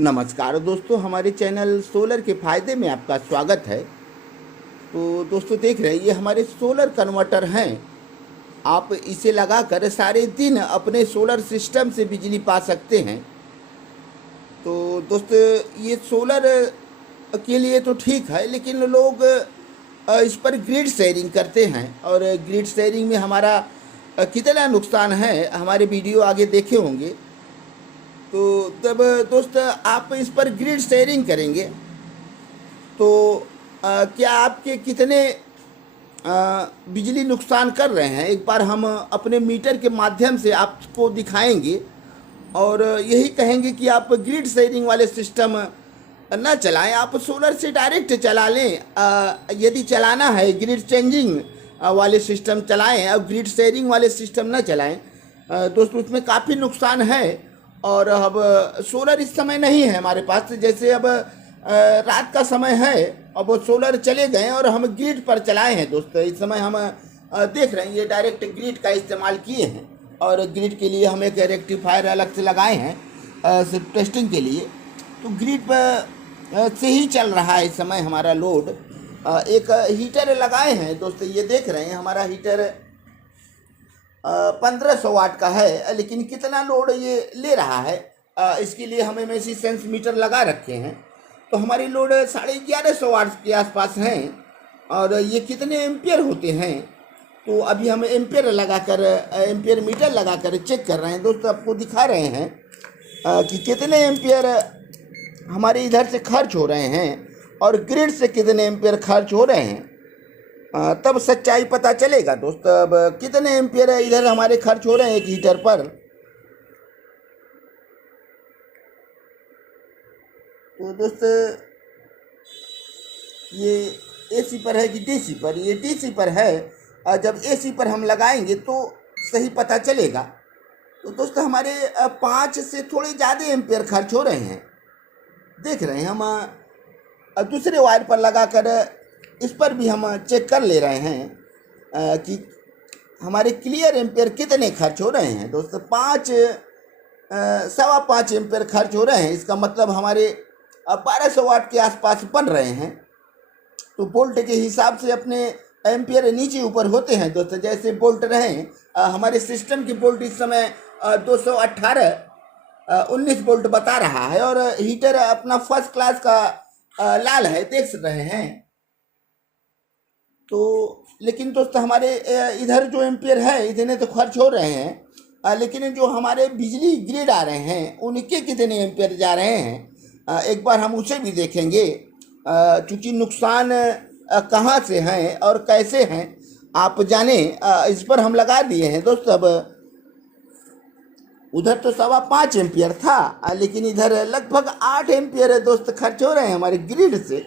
नमस्कार दोस्तों, हमारे चैनल सोलर के फ़ायदे में आपका स्वागत है। तो दोस्तों देख रहे हैं, ये हमारे सोलर कन्वर्टर हैं। आप इसे लगाकर सारे दिन अपने सोलर सिस्टम से बिजली पा सकते हैं। तो दोस्तों ये सोलर के लिए तो ठीक है, लेकिन लोग इस पर ग्रिड शेयरिंग करते हैं और ग्रिड शेयरिंग में हमारा कितना नुकसान है हमारे वीडियो आगे देखे होंगे। तो तब दोस्त आप इस पर ग्रिड शेयरिंग करेंगे तो क्या आपके कितने बिजली नुकसान कर रहे हैं, एक बार हम अपने मीटर के माध्यम से आपको दिखाएंगे और यही कहेंगे कि आप ग्रिड शेयरिंग वाले सिस्टम न चलाएं, आप सोलर से डायरेक्ट चला लें। यदि चलाना है ग्रिड चेंजिंग वाले सिस्टम चलाएं, अब ग्रिड शेयरिंग वाले सिस्टम न चलाएं। दोस्तों उसमें काफ़ी नुकसान है और अब सोलर इस समय नहीं है हमारे पास। जैसे अब रात का समय है, अब वो सोलर चले गए और हम ग्रिड पर चलाए हैं। दोस्तों इस समय हम देख रहे हैं ये डायरेक्ट ग्रिड का इस्तेमाल किए हैं और ग्रिड के लिए हम एक रेक्टिफायर अलग से लगाए हैं सिर्फ टेस्टिंग के लिए। तो ग्रिड पर से ही चल रहा है इस समय हमारा लोड। एक हीटर लगाए हैं दोस्तों, ये देख रहे हैं हमारा हीटर 1500 वाट का है, लेकिन कितना लोड ये ले रहा है इसके लिए हम एमएसी सेंस मीटर लगा रखे हैं। तो हमारी लोड 1150 वाट के आसपास हैं और ये कितने एम्पियर होते हैं तो अभी हम एम्पियर लगाकर एम्पियर मीटर लगाकर चेक कर रहे हैं। दोस्तों आपको दिखा रहे हैं कि कितने एम्पियर हमारे इधर से खर्च हो रहे हैं और ग्रिड से कितने एम्पियर खर्च हो रहे हैं, तब सच्चाई पता चलेगा। दोस्तों अब कितने एम्पियर इधर हमारे खर्च हो रहे हैं एक हीटर पर। तो दोस्तों ये एसी पर है कि डीसी पर, ये डीसी पर है। जब एसी पर हम लगाएंगे तो सही पता चलेगा। तो दोस्तों हमारे 5 से थोड़े ज़्यादा एम्पियर खर्च हो रहे हैं। देख रहे हैं हम दूसरे वायर पर लगाकर इस पर भी हम चेक कर ले रहे हैं कि हमारे क्लियर एम्पियर कितने खर्च हो रहे हैं। दोस्तों 5.25 एम्पियर खर्च हो रहे हैं, इसका मतलब हमारे 1200 वाट के आसपास बन रहे हैं। तो बोल्ट के हिसाब से अपने एम्पियर नीचे ऊपर होते हैं। दोस्तों जैसे बोल्ट रहें, हमारे सिस्टम की बोल्ट इस समय 19 बोल्ट बता रहा है और हीटर अपना फर्स्ट क्लास का लाल है, देख रहे हैं। तो लेकिन दोस्तों हमारे इधर जो एम्पियर है इतने तो खर्च हो रहे हैं, लेकिन जो हमारे बिजली ग्रिड आ रहे हैं उनके कितने एम्पियर जा रहे हैं एक बार हम उसे भी देखेंगे। चूँकि नुकसान कहाँ से हैं और कैसे हैं आप जाने, इस पर हम लगा दिए हैं। दोस्तों अब उधर तो 5.25 एम्पियर था, लेकिन इधर लगभग 8 एम्पियर दोस्त खर्च हो रहे हैं हमारे ग्रिड से।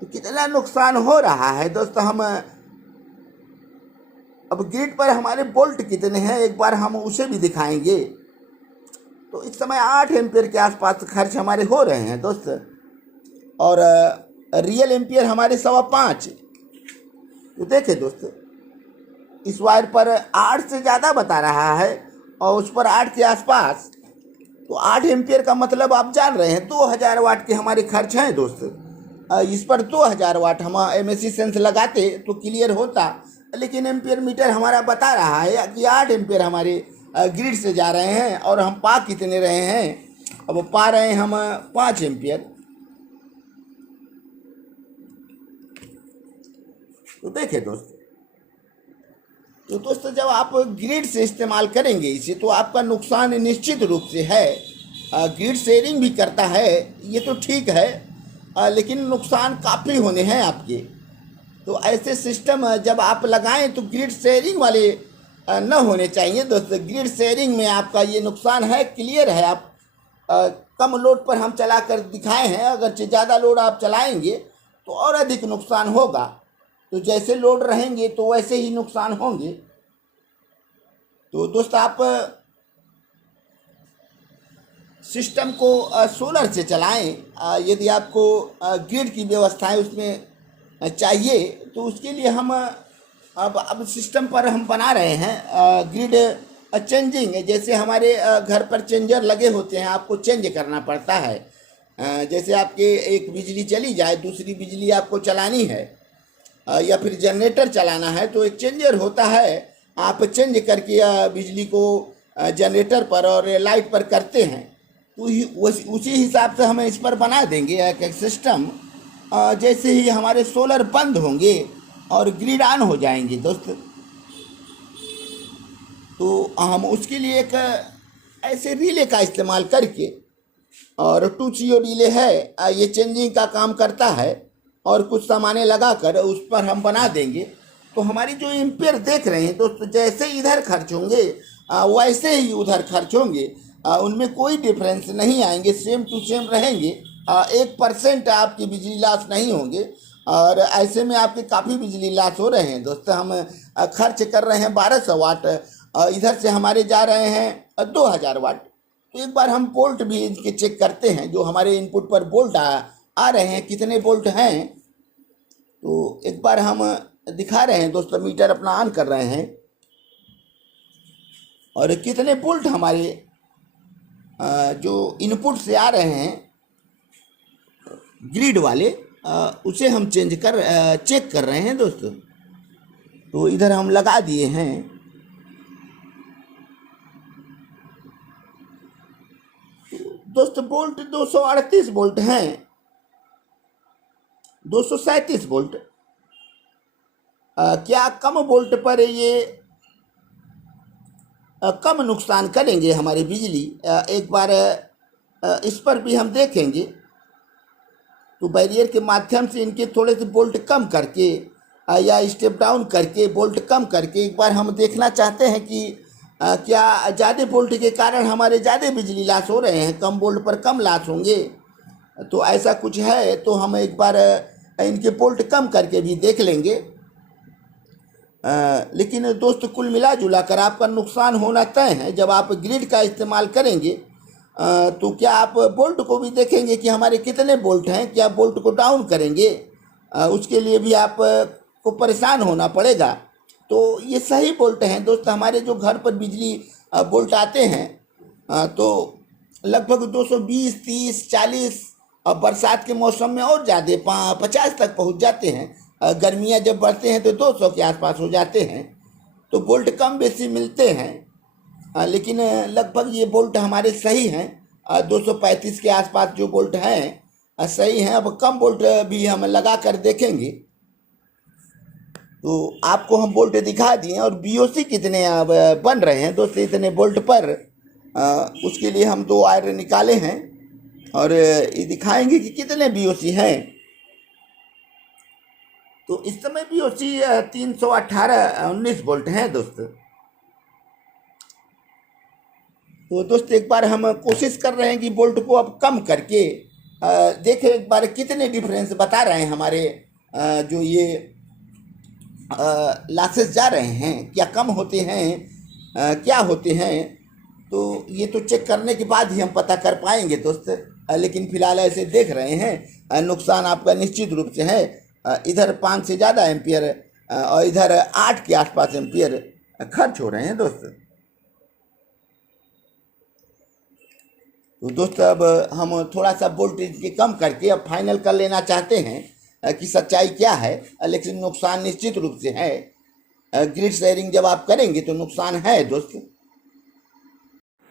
तो कितना नुकसान हो रहा है दोस्तों। हम अब ग्रिड पर हमारे बोल्ट कितने हैं एक बार हम उसे भी दिखाएंगे। तो इस समय 8 एम्पियर के आसपास खर्च हमारे हो रहे हैं दोस्त और रियल एम्पियर हमारे 5.25। तो देखिए दोस्तों इस वायर पर 8 से ज़्यादा बता रहा है और उस पर 8 के आसपास। तो 8 एम्पियर का मतलब आप जान रहे हैं 2000 वाट के हमारे खर्च हैं दोस्त। इस पर 2000 वाट हम एमएसी सेंस लगाते तो क्लियर होता, लेकिन एम्पियर मीटर हमारा बता रहा है कि 8 एम्पियर हमारे ग्रिड से जा रहे हैं और हम पा कितने रहे हैं, अब पा रहे हैं हम 5 एम्पियर। तो देखिए दोस्तों, तो दोस्तों जब आप ग्रिड से इस्तेमाल करेंगे इसे तो आपका नुकसान निश्चित रूप से है। ग्रिड शेयरिंग भी करता है ये तो ठीक है, लेकिन नुकसान काफ़ी होने हैं आपके। तो ऐसे सिस्टम जब आप लगाएं तो ग्रिड शेयरिंग वाले न होने चाहिए दोस्तों। ग्रिड शेयरिंग में आपका ये नुकसान है, क्लियर है। आप कम लोड पर हम चला कर दिखाए हैं, अगर ज़्यादा लोड आप चलाएंगे तो और अधिक नुकसान होगा। तो जैसे लोड रहेंगे तो वैसे ही नुकसान होंगे। तो दोस्त आप सिस्टम को सोलर से चलाएं। यदि आपको ग्रिड की व्यवस्थाएं उसमें चाहिए तो उसके लिए हम अब सिस्टम पर हम बना रहे हैं ग्रिड चेंजिंग है, जैसे हमारे घर पर चेंजर लगे होते हैं, आपको चेंज करना पड़ता है। जैसे आपके एक बिजली चली जाए, दूसरी बिजली आपको चलानी है, या फिर जनरेटर चलाना है, तो एक चेंजर होता है, आप चेंज करके बिजली को जनरेटर पर और लाइट पर करते हैं। तो उसी हिसाब से हमें इस पर बना देंगे एक सिस्टम। जैसे ही हमारे सोलर बंद होंगे और ग्रिड ऑन हो जाएंगे दोस्त, तो हम उसके लिए एक ऐसे रिले का इस्तेमाल करके, और 2CO रिले है, ये चेंजिंग का काम करता है, और कुछ सामानें लगाकर उस पर हम बना देंगे। तो हमारी जो एम्पियर देख रहे हैं दोस्तों, जैसे इधर खर्च होंगे वैसे ही उधर खर्च होंगे, उनमें कोई डिफरेंस नहीं आएंगे, सेम टू सेम रहेंगे। 1% आपकी बिजली लॉस नहीं होंगे, और ऐसे में आपके काफ़ी बिजली लॉस हो रहे हैं दोस्तों। हम खर्च कर रहे हैं 1200 वाट, इधर से हमारे जा रहे हैं 2000 वाट। तो एक बार हम वोल्ट भी इनके चेक करते हैं, जो हमारे इनपुट पर वोल्ट आ रहे हैं, कितने वोल्ट हैं। तो एक बार हम दिखा रहे हैं दोस्तों, मीटर अपना ऑन कर रहे हैं, और कितने वोल्ट हमारे जो इनपुट से आ रहे हैं ग्रिड वाले, उसे हम चेक कर रहे हैं दोस्तों। तो इधर हम लगा दिए हैं। दोस्तों वोल्ट 238 वोल्ट हैं, 237 वोल्ट। क्या कम वोल्ट पर ये कम नुकसान करेंगे हमारी बिजली? एक बार इस पर भी हम देखेंगे। तो बैरियर के माध्यम से इनके थोड़े से वोल्ट कम करके, या स्टेप डाउन करके वोल्ट कम करके, एक बार हम देखना चाहते हैं कि क्या ज़्यादा वोल्ट के कारण हमारे ज़्यादा बिजली लॉस हो रहे हैं, कम वोल्ट पर कम लॉस होंगे। तो ऐसा कुछ है तो हम एक बार इनके वोल्ट कम करके भी देख लेंगे। लेकिन दोस्त कुल मिला जुला कर आपका नुकसान होना तय है। जब आप ग्रिड का इस्तेमाल करेंगे तो क्या आप वोल्ट को भी देखेंगे कि हमारे कितने वोल्ट हैं, क्या वोल्ट को डाउन करेंगे, उसके लिए भी आप को परेशान होना पड़ेगा। तो ये सही वोल्ट हैं दोस्त। हमारे जो घर पर बिजली वोल्ट आते हैं तो लगभग 220, 30, 40, और बरसात के मौसम में और ज़्यादा 50 तक पहुंच जाते हैं। गर्मियां जब बढ़ते हैं तो 200 के आसपास हो जाते हैं। तो वोल्ट कम बेसी मिलते हैं, लेकिन लगभग ये वोल्ट हमारे सही हैं। 235 के आसपास जो वोल्ट हैं सही हैं। अब कम वोल्ट भी हम लगा कर देखेंगे। तो आपको हम वोल्ट दिखा दिए, और बीओसी कितने अब बन रहे हैं दोस्तों इतने वोल्ट पर। उसके लिए हम 2 वायर निकाले हैं, और ये दिखाएंगे कि कितने बीओसी हैं। तो इस समय बीओसी 318-19 वोल्ट हैं दोस्तों। तो दोस्त एक बार हम कोशिश कर रहे हैं कि वोल्ट को अब कम करके देखें एक बार कितने डिफरेंस बता रहे हैं हमारे जो ये लॉसेस जा रहे हैं, क्या कम होते हैं, क्या होते हैं। तो ये तो चेक करने के बाद ही हम पता कर पाएंगे दोस्त। लेकिन फिलहाल ऐसे देख रहे हैं नुकसान आपका निश्चित रूप से है। इधर 5 से ज़्यादा एम्पियर और इधर 8 के आसपास एम्पियर खर्च हो रहे हैं दोस्त। तो दोस्त अब हम थोड़ा सा वोल्टेज के कम करके अब फाइनल कर लेना चाहते हैं कि सच्चाई क्या है। लेकिन नुकसान निश्चित रूप से है। ग्रिड शेयरिंग जब आप करेंगे तो नुकसान है दोस्त।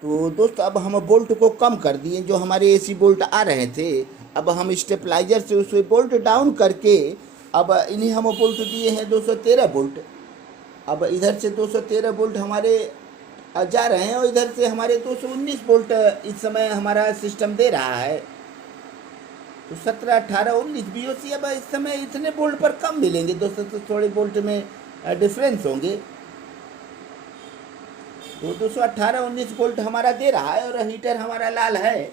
तो दोस्त अब हम वोल्ट को कम कर दिए, जो हमारे एसी वोल्ट आ रहे थे अब हम स्टेपलाइजर से उसे वोल्ट डाउन करके अब इन्हें हम वोल्ट दिए हैं 213 वोल्ट। अब इधर से 213 वोल्ट हमारे जा रहे हैं, और इधर से हमारे 219 वोल्ट इस समय हमारा सिस्टम दे रहा है। तो 17, 18, 19 बीओसी अब इस समय इतने वोल्ट पर कम मिलेंगे दोस्तों। तो थोड़े वोल्ट में डिफरेंस होंगे। तो 218, 19 वोल्ट हमारा दे रहा है, और हीटर हमारा लाल है।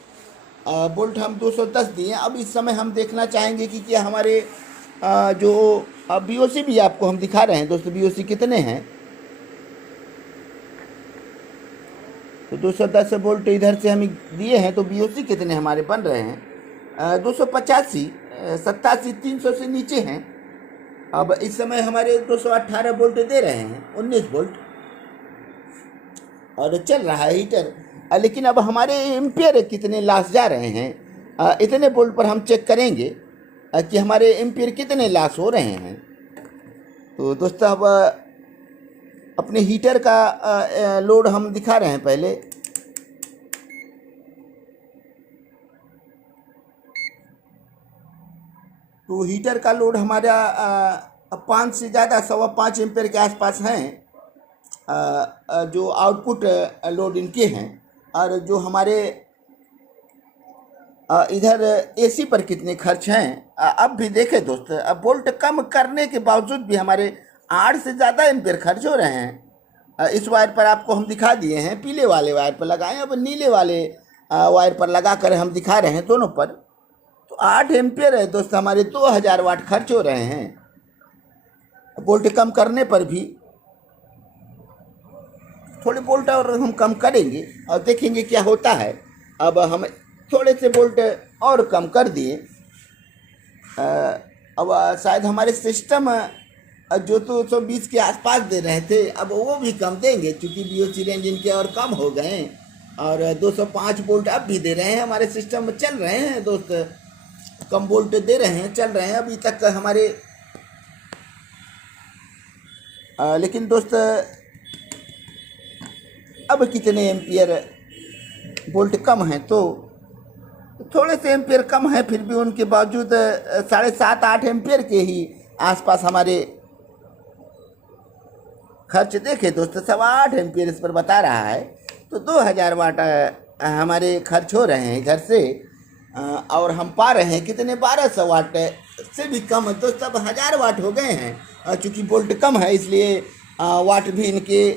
वोल्ट हम 210 दिए। अब इस समय हम देखना चाहेंगे कि क्या हमारे जो बीओसी भी आपको हम दिखा रहे हैं दोस्तों, बीओसी कितने हैं। तो 210 वोल्ट इधर से हम दिए हैं, तो बीओसी कितने हमारे बन रहे हैं 285, 87, 300 से नीचे हैं। अब इस समय हमारे 218 वोल्ट दे रहे हैं, 19 वोल्ट। और चल रहा है हीटर। लेकिन अब हमारे एम्पियर कितने लॉस जा रहे हैं, इतने वोल्ट पर हम चेक करेंगे कि हमारे एम्पियर कितने लॉस हो रहे हैं। तो दोस्तों अब अपने हीटर का लोड हम दिखा रहे हैं पहले। तो हीटर का लोड हमारा 5 से ज़्यादा 5.25 एम्पियर के आसपास हैं, जो आउटपुट लोड इनके हैं। और जो हमारे इधर एसी पर कितने खर्च हैं अब भी देखें दोस्त। अब वोल्ट कम करने के बावजूद भी हमारे 8 से ज़्यादा एम्पियर खर्च हो रहे हैं। इस वायर पर आपको हम दिखा दिए हैं, पीले वाले वायर पर लगाएं, अब नीले वाले वायर पर लगा कर हम दिखा रहे हैं दोनों पर। तो 8 एम्पियर है दोस्त, हमारे 2000 वाट खर्च हो रहे हैं। वोल्ट कम करने पर भी थोड़े वोल्ट और हम कम करेंगे और देखेंगे क्या होता है। अब हम थोड़े से वोल्ट और कम कर दिए। अब शायद हमारे सिस्टम जो 220 के आसपास दे रहे थे, अब वो भी कम देंगे, क्योंकि VOC रेंज इनके और कम हो गए और 205 वोल्ट अब भी दे रहे हैं। हमारे सिस्टम में चल रहे हैं दोस्त, कम वोल्ट दे रहे हैं, चल रहे हैं अभी तक हमारे। लेकिन दोस्त अब कितने एम्पियर वोल्ट कम हैं, तो थोड़े से एम्पियर कम है, फिर भी उनके बावजूद 7.5-8 एम्पियर के ही आसपास हमारे खर्च देखे दोस्त। 8.25 एम्पियर इस पर बता रहा है। तो 2000 वाट हमारे खर्च हो रहे हैं इधर से, और हम पा रहे हैं कितने 1200 वाट से भी कम। तो सब 1000 वाट हो गए हैं। चूँकि वोल्ट कम है इसलिए वाट भी इनके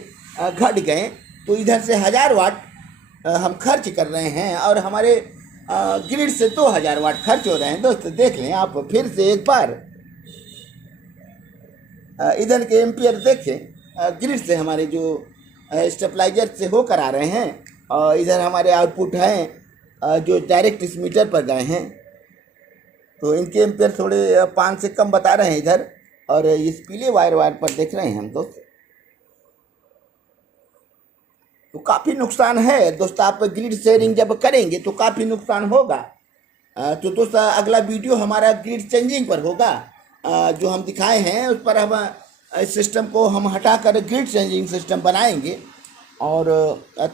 घट गए। तो इधर से 1000 वाट हम खर्च कर रहे हैं और हमारे ग्रिड से 2000 वाट खर्च हो रहे हैं दोस्त। देख लें आप फिर से एक बार, इधर के एम्पियर देखें। ग्रिड से हमारे जो स्टेबलाइजर से होकर आ रहे हैं, और इधर हमारे आउटपुट हैं जो डायरेक्ट इस मीटर पर गए हैं। तो इनके एम्पियर थोड़े 5 से कम बता रहे हैं इधर, और इस पीले वायर पर देख रहे हैं हम दोस्त। तो काफ़ी नुकसान है दोस्त। आप ग्रिड शेयरिंग जब करेंगे तो काफ़ी नुकसान होगा। तो दोस्त अगला वीडियो हमारा ग्रिड चेंजिंग पर होगा। जो हम दिखाए हैं उस पर हम इस सिस्टम को हम हटाकर ग्रिड चेंजिंग सिस्टम बनाएंगे, और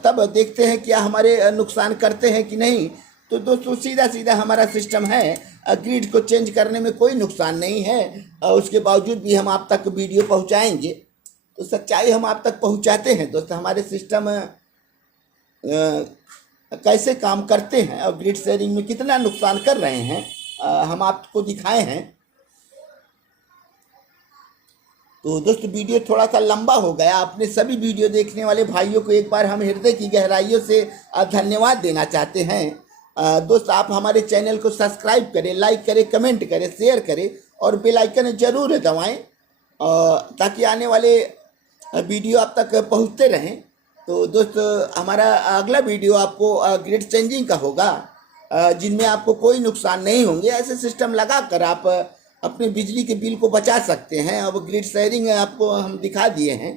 तब देखते हैं क्या हमारे नुकसान करते हैं कि नहीं। तो दोस्तों सीधा सीधा हमारा सिस्टम है, ग्रिड को चेंज करने में कोई नुकसान नहीं है। उसके बावजूद भी हम आप तक वीडियो पहुंचाएंगे। तो सच्चाई हम आप तक पहुंचाते हैं दोस्त। हमारे सिस्टम कैसे काम करते हैं और ग्रिड शेयरिंग में कितना नुकसान कर रहे हैं, हम आपको दिखाए हैं। तो दोस्त वीडियो थोड़ा सा लंबा हो गया। अपने सभी वीडियो देखने वाले भाइयों को एक बार हम हृदय की गहराइयों से धन्यवाद देना चाहते हैं। दोस्त आप हमारे चैनल को सब्सक्राइब करें, लाइक करें, कमेंट करें, शेयर करें और बेल आइकन जरूर दबाएं, ताकि आने वाले वीडियो आप तक पहुंचते रहें। तो दोस्त हमारा अगला वीडियो आपको ग्रिड चेंजिंग का होगा, जिनमें आपको कोई नुकसान नहीं होंगे। ऐसे सिस्टम लगा कर आप अपने बिजली के बिल को बचा सकते हैं। अब ग्रिड शेयरिंग आपको हम दिखा दिए हैं।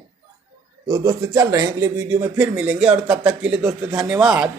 तो दोस्त चल रहे हैं, अगले वीडियो में फिर मिलेंगे, और तब तक के लिए दोस्त धन्यवाद।